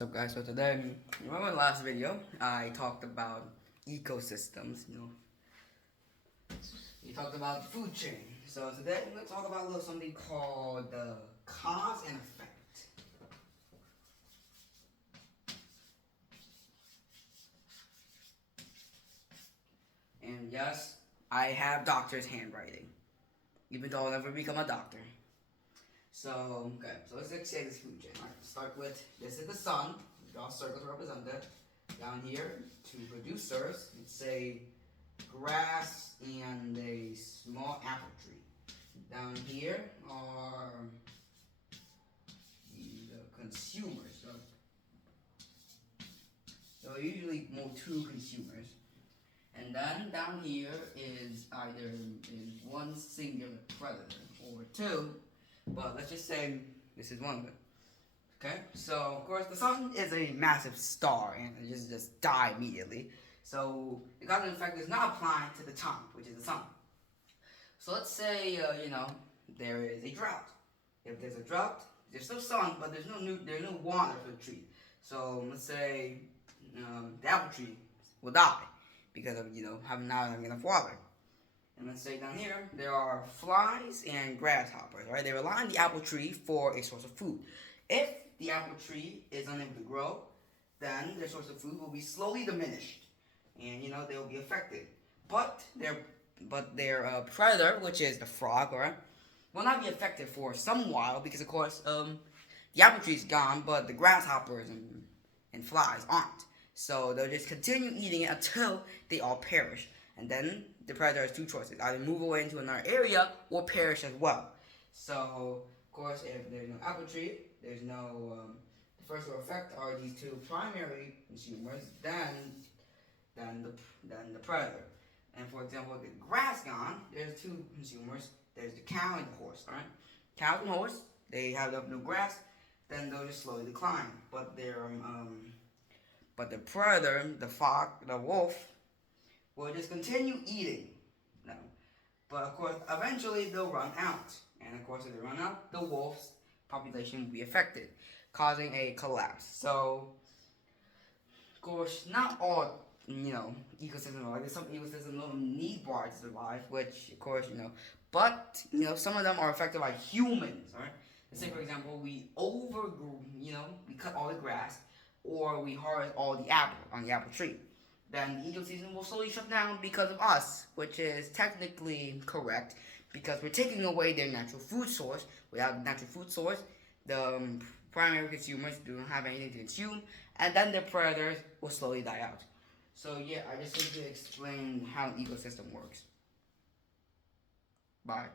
What's up, guys? So today, you remember the last video I talked about ecosystems, we talked about the food chain. So today we're going to talk about something called the cause and effect. And yes, I have doctor's handwriting, even though I'll never become a doctor. So, okay, so let's say this food chain. Alright, start with, this is the sun. Draw circles to represent it. Down here, two producers. Let's say grass and a small apple tree. Down here are the consumers. So usually more two consumers. And then down here is either one singular predator or two, but let's just say this is one of them. Okay, so of course the sun is a massive star and it just die immediately. So the cause and effect is not applying to the top, which is the sun. So let's say there is a drought. If there's a drought, there's still sun, but there's no water for the tree. So let's say the apple tree will die because of not having enough water. And let's say down here there are flies and grasshoppers. Right, they rely on the apple tree for a source of food. If the apple tree is unable to grow, then their source of food will be slowly diminished, and they will be affected. But their predator, which is the frog, right, will not be affected for some while because, of course, the apple tree is gone, but the grasshoppers and flies aren't. So they'll just continue eating it until they all perish. And then the predator has two choices: either move away into another area or perish as well. So, of course, if there's no apple tree, there's no the first order effect are these two primary consumers, then the predator. And for example, the grass gone, there's two consumers. There's the cow and the horse. All right, cow and horse, they have enough new grass, then they'll just slowly decline. But the predator, the fox, the wolf, will just continue eating. No, but of course, eventually they'll run out. And of course, if they run out, the wolf's population will be affected, causing a collapse. So, of course, not all ecosystems are like this. Some ecosystems don't need water to survive, which of course but some of them are affected by humans. All right. Let's say for example we overgrew, we cut all the grass, or we harvest all the apple on the apple tree. Then the ecosystem will slowly shut down because of us, which is technically correct because we're taking away their natural food source. Without natural food source, the primary consumers don't have anything to consume, and then the predators will slowly die out. So yeah, I just need to explain how an ecosystem works. Bye.